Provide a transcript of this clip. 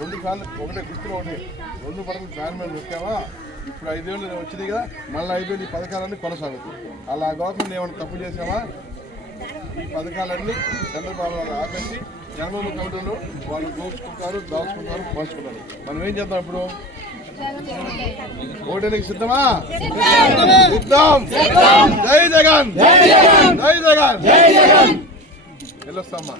రెండు సార్లు ఒకటే గుర్తులు ఒకటి రెండు పడకలు ఫ్యాన్ మీద నొక్కావా ఇప్పుడు 5 ఏళ్ళు వచ్చింది కదా మళ్ళీ 5 ఏళ్ళు ఈ పథకాలన్నీ కొనసాగుతాయి. అలా కాకుండా ఏమైనా తప్పు చేసామా ఈ పథకాలన్నీ చంద్రబాబు గారు ఆపేసి జనభూమి కమిటీలు వాళ్ళు దోచుకుంటారు దాచుకుంటారు పంచుకుంటారు. మనం ఏం చేద్దాం ఇప్పుడు ఓటేనికి సిద్ధమా? సిద్ధం. జై జగన్, జై జగన్, వెళ్ళొస్తామా.